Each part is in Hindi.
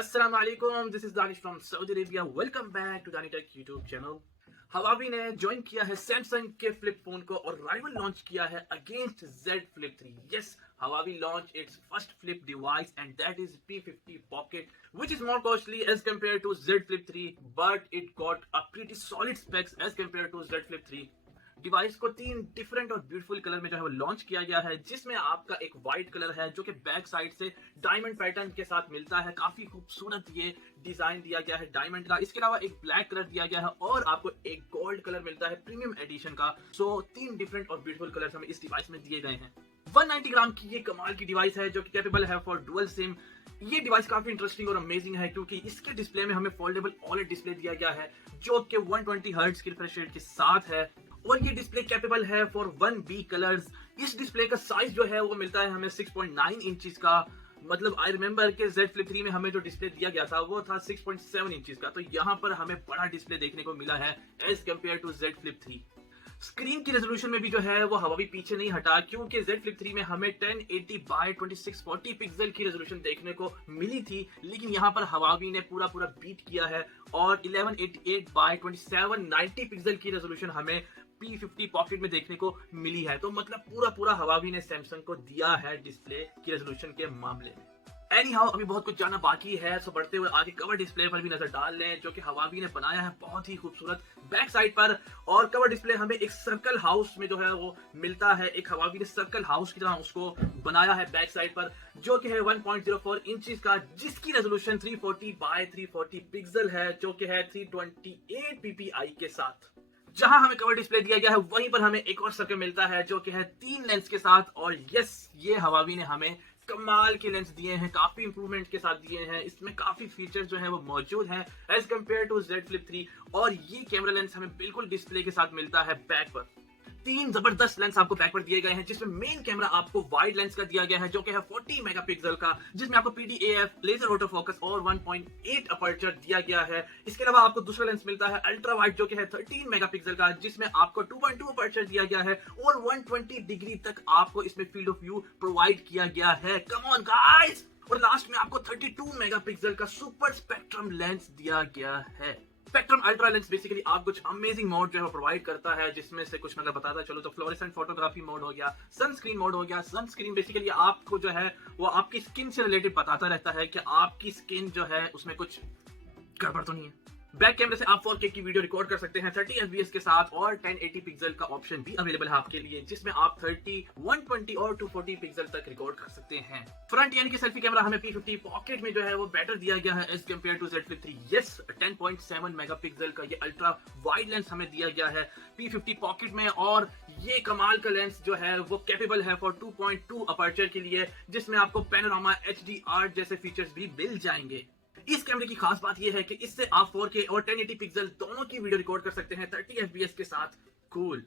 अस्सलाम वालेकुम, this is Danish from Saudi Arabia. Welcome back to Dani Tech YouTube channel. Huawei ने ज्वाइन किया है सैमसंग के फ्लिप फोन को और राइवल लॉन्च किया है against Z Flip 3। Yes, Huawei launched its first flip device and that is P50 Pocket, which is more costly as compared to Z Flip 3, but it got a pretty solid specs as compared to Z Flip 3। Device को 3 डिफरेंट और ब्यूटीफुल कलर में जो है वो लॉन्च किया गया है, जिसमें आपका एक व्हाइट कलर है जो कि बैक साइड से डायमंड पैटर्न के साथ मिलता है। काफी खूबसूरत ये डिजाइन दिया गया है डायमंड का। इसके अलावा एक ब्लैक कलर दिया गया है और आपको एक गोल्ड कलर मिलता है प्रीमियम एडिशन का। सो 3 डिफरेंट और ब्यूटीफुल कलर्स हमें इस डिवाइस में दिए गए हैं। 190 ग्राम की ये कमाल की डिवाइस है जो कि कैपेबल है फॉर डुअल सिम। ये डिवाइस काफी इंटरेस्टिंग और अमेजिंग है क्योंकि इसके डिस्प्ले में हमें फोल्डेबल OLED डिस्प्ले दिया गया है जो कि 120 हर्ट्ज की रिफ्रेश रेट के साथ है और ये डिस्प्ले कैपेबल है फॉर 1B कलर्स। इस डिस्प्ले का साइज जो है वो मिलता है हमें 6.9 इंचेस का। मतलब आई रिमेंबर के Z Flip 3 में हमें जो डिस्प्ले दिया गया था वो था 6.7 इंचेस का, तो यहाँ पर हमें बड़ा डिस्प्ले देखने को मिला है as compare to Z Flip 3। Screen की रेजोल्यूशन में भी जो है वो Huawei पीछे नहीं हटा क्योंकि Z Flip 3 में हमें 1080 बाय 2640 पिक्सल की रेजोल्यूशन देखने को मिली थी, लेकिन यहाँ पर Huawei ने पूरा बीट किया है और 1188 बाय 2790 पिक्सल की रेजोल्यूशन हमें P50 पॉकेट में देखने को मिली है। तो मतलब पूरा Huawei ने सैमसंग को दिया है डिस्प्ले की रेजोल्यूशन के मामले में। एनीहाउ अभी बहुत कुछ जानना बाकी है, सो बढ़ते हुए आगे कवर डिस्प्ले पर भी नजर डाल लें जो कि Huawei ने बनाया है बहुत ही खूबसूरत बैक साइड पर। और कवर डिस्प्ले हमें एक सर्कल हाउस में जो है वो मिलता है। एक Huawei ने सर्कल हाउस की तरह उसको बनाया है बैक साइड पर जो कि है 1.04 इंचेस का, जिसकी रेजोल्यूशन 340 बाय 340 पिक्सल है जो कि है 328 ppi के साथ। जहां हमें कवर डिस्प्ले दिया गया है वहीं पर हमें एक और सर्कल मिलता है जो कि है 3 लेंस के साथ। और यस, ये Huawei ने हमें कमाल के लेंस दिए हैं, काफी इंप्रूवमेंट के साथ दिए हैं। इसमें काफी फीचर्स जो है वो मौजूद हैं as compare to Z Flip 3। और ये कैमरा लेंस हमें बिल्कुल डिस्प्ले के साथ मिलता है बैक पर। 3 जबरदस्त लेंस आपको बैक पर दिए गए हैं, जिसमें मेन कैमरा आपको वाइड लेंस का दिया गया है जो कि है 40 मेगापिक्सल का, जिसमें आपको PDAF लेजर ऑटो फोकस और 1.8 अपर्चर दिया गया है। इसके अलावा आपको दूसरा लेंस मिलता है अल्ट्रा वाइड जो कि है 13 मेगापिक्सल का, जिसमें आपको 2.2 अपर्चर दिया गया है और 120 डिग्री तक आपको इसमें फील्ड ऑफ व्यू प्रोवाइड किया गया है। Come on guys! और लास्ट में आपको 32 मेगापिक्सल का सुपर स्पेक्ट्रम लेंस दिया गया है। स्पेक्ट्रम अल्ट्रा लेंस बेसिकली आप कुछ अमेजिंग मोड जो है प्रोवाइड करता है, जिसमें से कुछ मतलब बताता चलो तो फ्लोरेसेंट फोटोग्राफी मोड हो गया, सनस्क्रीन मोड हो गया। सनस्क्रीन बेसिकली आपको जो है वो आपकी स्किन से रिलेटेड बताता रहता है कि आपकी स्किन जो है उसमें कुछ गड़बड़ तो नहीं है। बैक कैमरे से आप 4K की वीडियो रिकॉर्ड कर सकते हैं 30 fps के साथ और 1080 पिक्सल का ऑप्शन भी अवेलेबल है आपके लिए, जिसमें आप 30, 120 और 240 पिक्सल तक रिकॉर्ड कर सकते हैं। फ्रंट यानी कि सेल्फी कैमरा हमें P50 पॉकेट में जो है वो बेटर दिया गया है as compare to Z Flip 3। Yes, 10.7 megapixel का ये अल्ट्रा वाइड लेंस हमें दिया गया है P50 पॉकेट में। और ये कमाल का लेंस जो है वो कैपेबल है फॉर 2.2 अपर्चर के लिए, जिसमें आपको पैनोरामा HDR जैसे फीचर्स भी मिल जाएंगे। इस कैमरे की खास बात यह है कि इससे आप 4K और 1080 पिक्सल दोनों की वीडियो रिकॉर्ड कर सकते हैं 30 fps के साथ। कूल।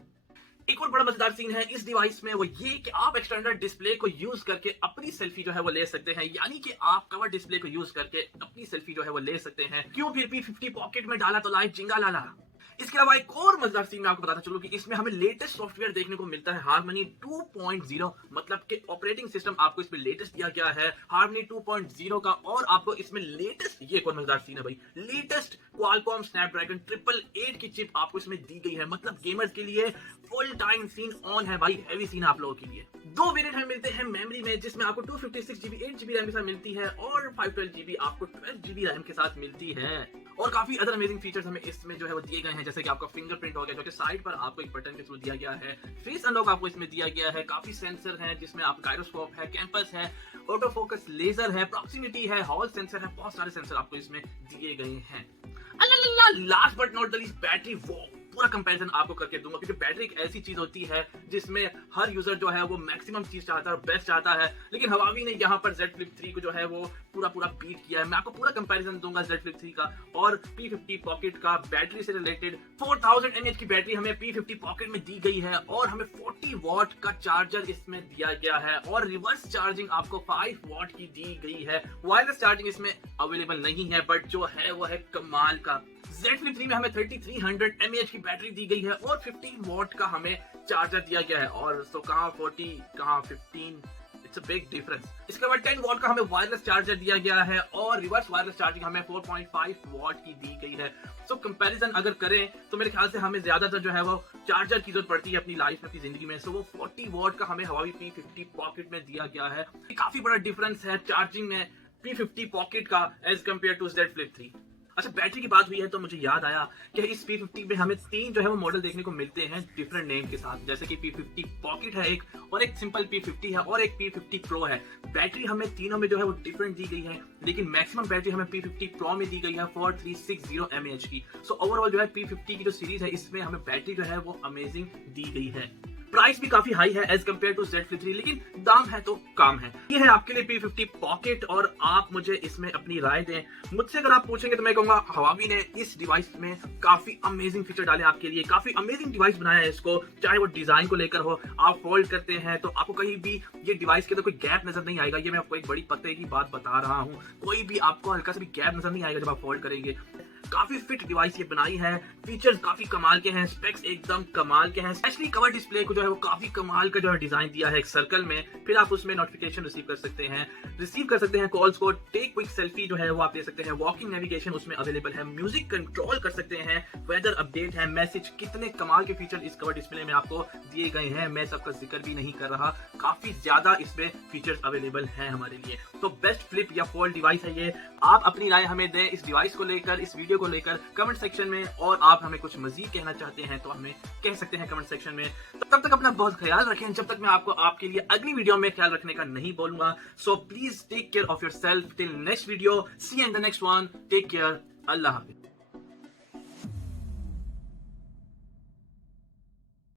एक और बड़ा मजेदार सीन है इस डिवाइस में, वो ये कि आप एक्सटर्नल डिस्प्ले को यूज करके अपनी सेल्फी जो है वो ले सकते हैं। यानी कि आप कवर डिस्प्ले को यूज करके अपनी सेल्फी जो है वो ले सकते हैं। क्यों फिर P50 पॉकेट में डाला तो लाइफ जिंगा लाला। इसके अलावा एक और मजेदार सीन मैं आपको बताता चलूं कि इसमें हमें लेटेस्ट सॉफ्टवेयर देखने को मिलता है Harmony 2.0, मतलब कि ऑपरेटिंग सिस्टम आपको इसमें लेटेस्ट दिया गया है Harmony 2.0 का। और आपको इसमें लेटेस्ट, ये एक और मजेदार सीन है भाई, लेटेस्ट Qualcomm Snapdragon 888 की चिप आपको इसमें दी गई है। मतलब गेमर्स के लिए फुल टाइम सीन ऑन है भाई, हैवी सीन आप लोगों के लिए। 2 वेरिएंट हमें मिलते हैं मेमोरी में, जिसमें आपको 256GB 8GB रैम के साथ मिलती है और 512GB आपको 12GB रैम के साथ मिलती है। और काफी अदर अमेजिंग फीचर्स हमें इसमें जो है वो दिए गए हैं, जैसे कि आपका फिंगरप्रिंट हो गया जो कि साइड पर आपको एक बटन के थ्रू दिया गया है। फेस अनलॉक आपको इसमें दिया गया है। काफी सेंसर हैं जिसमें आप गायरोस्कोप है, कैंपस है, ऑटो फोकस लेजर है, प्रॉक्सिमिटी है, हॉल सेंसर है, बहुत सारे सेंसर आपको इसमें दिए गए हैं। Last but not the least, battery वो पूरा कंपैरिजन आपको करके दूंगा क्योंकि बैटरी एक ऐसी चीज होती है जिसमें हर यूजर जो है वो मैक्सिमम चीज चाहता है और बेस्ट चाहता है, लेकिन Huawei ने यहाँ पर Z Flip 3 को जो है वो पूरा बीट किया है। मैं आपको पूरा कंपैरिजन दूंगा Z Flip 3 का और P50 पॉकेट का। बैटरी से रिलेटेड 4000 mAh की बैटरी हमें P50 पॉकेट में दी गई है और हमें 40 वॉट का चार्जर इसमें दिया गया है और रिवर्स चार्जिंग आपको 5 वॉट की दी गई है। वायरलेस चार्जिंग इसमें अवेलेबल नहीं है, बट जो है वो है कमाल का। Z Flip 3 में हमें 3300 mAh की बैटरी दी गई है और 15 वॉट का हमें चार्जर दिया गया है। और तो कहाँ 40 कहाँ 15, इट्स अ बिग डिफरेंस। इसके बाद 10 वॉट का हमें वायरलेस चार्जर दिया गया है और रिवर्स वायरलेस चार्जिंग हमें 4.5 वॉट की दी गई है। सो कंपैरिजन अगर करें तो मेरे ख्याल से हमें ज्यादातर जो है वो चार्जर की जरूरत पड़ती है अपनी लाइफ में, अपनी जिंदगी में। सो वो 40 वॉट का हमें Huawei P50 पॉकेट में दिया गया है। काफी बड़ा डिफरेंस है चार्जिंग में P50 पॉकेट का as compare to Z Flip 3। अच्छा, बैटरी की बात हुई है तो मुझे याद आया कि इस P50 में हमें 3 जो है वो मॉडल देखने को मिलते हैं डिफरेंट नेम के साथ, जैसे कि P50 पॉकेट है एक, और एक सिंपल P50 है और एक P50 प्रो है। बैटरी हमें तीनों में जो है वो डिफरेंट दी गई है, लेकिन मैक्सिमम बैटरी हमें P50 प्रो में दी गई है 4360 mAh की। सो ओवरऑल जो है P50 की जो सीरीज है इसमें हमें बैटरी जो है वो अमेजिंग दी गई है। प्राइस भी काफी हाई है as compare to Z Flip 3, लेकिन दाम है तो काम है। ये है आपके लिए P50 पॉकेट और आप मुझे इसमें अपनी राय दें। मुझसे अगर आप पूछेंगे तो मैं कहूंगा Huawei ने इस डिवाइस में काफी अमेजिंग फीचर डाले आपके लिए, काफी अमेजिंग डिवाइस बनाया है इसको। चाहे वो डिजाइन को लेकर हो, आप फोल्ड करते हैं तो आपको कहीं भी ये डिवाइस के अंदर कोई गैप नजर नहीं आएगा। ये मैं आपको एक बड़ी पते की बात बता रहा हूँ, कोई भी आपको हल्का सा भी गैप नजर नहीं आएगा जब आप फोल्ड करेंगे। काफी फिट डिवाइस ये बनाई है, फीचर्स काफी कमाल के हैं, स्पेक्स एकदम कमाल के हैं। स्पेशली कवर डिस्प्ले को जो है वो काफी कमाल का जो है डिजाइन दिया है एक सर्कल में, फिर आप उसमें नोटिफिकेशन रिसीव कर सकते हैं कॉल्स को, टेक क्विक सेल्फी जो है वो आप ले सकते हैं, वॉकिंग नेविगेशन उसमें अवेलेबल है, म्यूजिक कंट्रोल कर सकते हैं, वेदर अपडेट है, मैसेज, कितने कमाल के फीचर इस कवर डिस्प्ले में आपको दिए गए हैं। मैं सबका जिक्र भी नहीं कर रहा, काफी ज्यादा इसमें फीचर्स अवेलेबल हैं हमारे लिए। तो बेस्ट फ्लिप या फोल्ड डिवाइस है ये। आप अपनी राय हमें दें इस डिवाइस को लेकर, इस वीडियो को लेकर कमेंट सेक्शन में, और आप हमें कुछ मजीद कहना चाहते हैं तो हमें कह सकते हैं कमेंट सेक्शन में। तब तक अपना बहुत ख्याल रखें, जब तक मैं आपको आपके लिए अगली वीडियो में ख्याल रखने का नहीं बोलूंगा। So please take care of yourself till next video, see you in the next one, take care, अल्लाह हाफिज।